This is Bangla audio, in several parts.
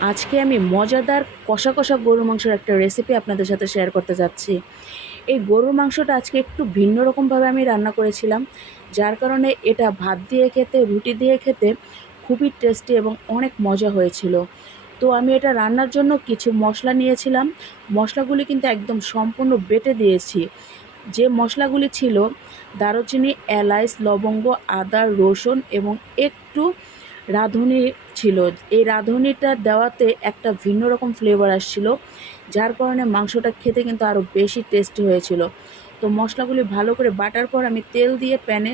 আজকে আমি মজাদার কষা কষা গরুর মাংসের একটা রেসিপি আপনাদের সাথে শেয়ার করতে যাচ্ছি। এই গরুর মাংসটা আজকে একটু ভিন্ন রকমভাবে আমি রান্না করেছিলাম, যার কারণে এটা ভাত দিয়ে খেতে, রুটি দিয়ে খেতে খুবই টেস্টি এবং অনেক মজা হয়েছিল। তো আমি এটা রান্নার জন্য কিছু মশলা নিয়েছিলাম। মশলাগুলি কিন্তু একদম সম্পূর্ণ বেটে দিয়েছি। যে মশলাগুলি ছিল দারুচিনি এলাচ লবঙ্গ, আদা, রসুন এবং একটু রাঁধুনি ছিল। এই রাঁধুনিটা দেওয়াতে একটা ভিন্ন রকম ফ্লেভার আসছিল, যার কারণে মাংসটা খেতে কিন্তু আরও বেশি টেস্টি হয়েছিল। তো মশলাগুলি ভালো করে বাটার পর আমি তেল দিয়ে প্যানে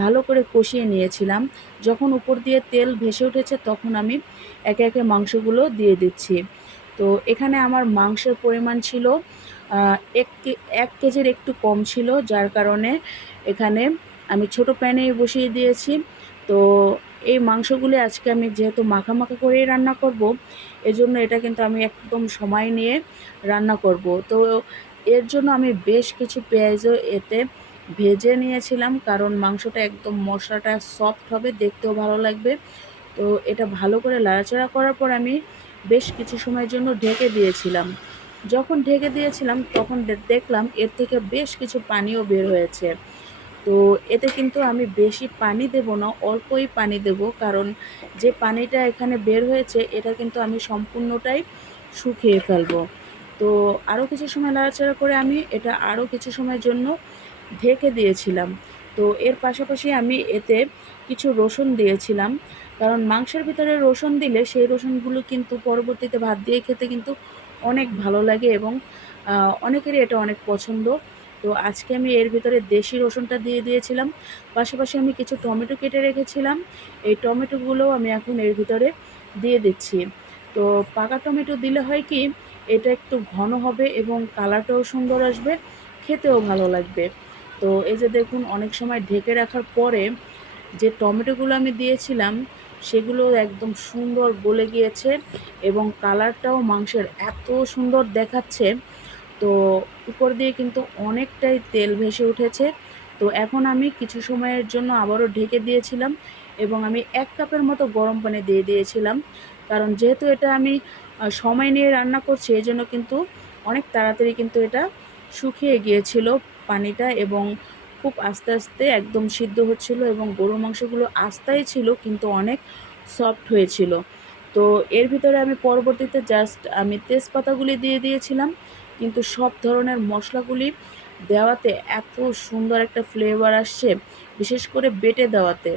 ভালো করে কষিয়ে নিয়েছিলাম। যখন উপর দিয়ে তেল ভেসে উঠেছে তখন আমি একে একে মাংসগুলো দিয়ে দিচ্ছি। তো এখানে আমার মাংসের পরিমাণ ছিল এক এক কেজির একটু কম ছিল, যার কারণে এখানে আমি ছোট প্যানে বসিয়ে দিয়েছি। তো এই মাংসগুলি আজকে আমি যেহেতু মাখা মাখা করেই রান্না করব, এজন্য এটা কিন্তু আমি একদম সময় নিয়ে রান্না করব। তো এর জন্য আমি বেশ কিছু পেঁয়াজও এতে ভেজে নিয়েছিলাম, কারণ মাংসটা একদম মশলাটা সফট হবে, দেখতেও ভালো লাগবে। তো এটা ভালো করে লাড়াচাড়া করার পর আমি বেশ কিছু সময়ের জন্য ঢেকে দিয়েছিলাম। যখন ঢেকে দিয়েছিলাম, তখন দেখলাম এর থেকে বেশ কিছু পানিও বের হয়েছে। তো এতে কিন্তু আমি বেশি পানি দেব না, অল্পই পানি দেব। কারণ যে পানিটা এখানে বের হয়েছে, এটা কিন্তু আমি সম্পূর্ণটাই শুকিয়ে ফেলব। তো আরও কিছু সময় নাড়াচাড়া করে আমি এটা আরও কিছু সময়ের জন্য ঢেকে দিয়েছিলাম। তো এর পাশাপাশি আমি এতে কিছু রসুন দিয়েছিলাম। কারণ মাংসের ভিতরে রসুন দিলে সেই রসুনগুলো কিন্তু পরবর্তীতে ভাত দিয়ে খেতে কিন্তু অনেক ভালো লাগে এবং অনেকেরই এটা অনেক পছন্দ। তো আজকে আমি এর ভিতরে দেশি রসুনটা দিয়ে দিয়েছিলাম। পাশাপাশি আমি কিছু টমেটো কেটে রেখেছিলাম। এই টমেটোগুলোও আমি এখন এর ভিতরে দিয়ে দিচ্ছি। তো পাকা টমেটো দিলে হয় কি, এটা একটু ঘন হবে এবং কালারটাও সুন্দর আসবে, খেতেও ভালো লাগবে। তো এই যে দেখুন, অনেক সময় ঢেকে রাখার পরে যে টমেটোগুলো আমি দিয়েছিলাম, সেগুলো একদম সুন্দর গলে গিয়েছে এবং কালারটাও মাংসের এত সুন্দর দেখাচ্ছে। তো উপর দিয়ে কিন্তু অনেকটাই তেল ভেসে উঠেছে। তো এখন আমি কিছু সময়ের জন্য আবারও ঢেকে দিয়েছিলাম এবং আমি এক কাপের মতো গরম পানি দিয়ে দিয়েছিলাম। কারণ যেহেতু এটা আমি সময় নিয়ে রান্না করছি এই জন্য কিন্তু অনেক তাড়াতাড়ি কিন্তু এটা শুকিয়ে গিয়েছিল পানিটা এবং খুব আস্তে আস্তে একদম সিদ্ধ হচ্ছিল এবং গরু মাংসগুলো আস্তাই ছিল কিন্তু অনেক সফট হয়েছিল। তো এর ভিতরে আমি পরবর্তীতে জাস্ট আমি তেজপাতাগুলি দিয়ে দিয়েছিলাম। কিন্তু সব ধরনের মশলাগুলি দেওয়াতে এত সুন্দর একটা ফ্লেভার আসছে, বিশেষ করে বেটে দেওয়াতে।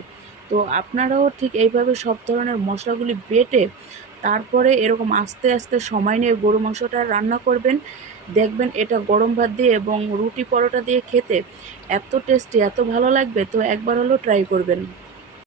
তো আপনারাও ঠিক এইভাবে সব ধরনের মশলাগুলি বেটে, তারপরে এরকম আস্তে আস্তে সময় নিয়ে গরু মাংসটা রান্না করবেন। দেখবেন এটা গরম ভাত দিয়ে এবং রুটি পরোটা দিয়ে খেতে এত টেস্টি এত ভালো লাগবে, তো একবার হলেও ট্রাই করবেন।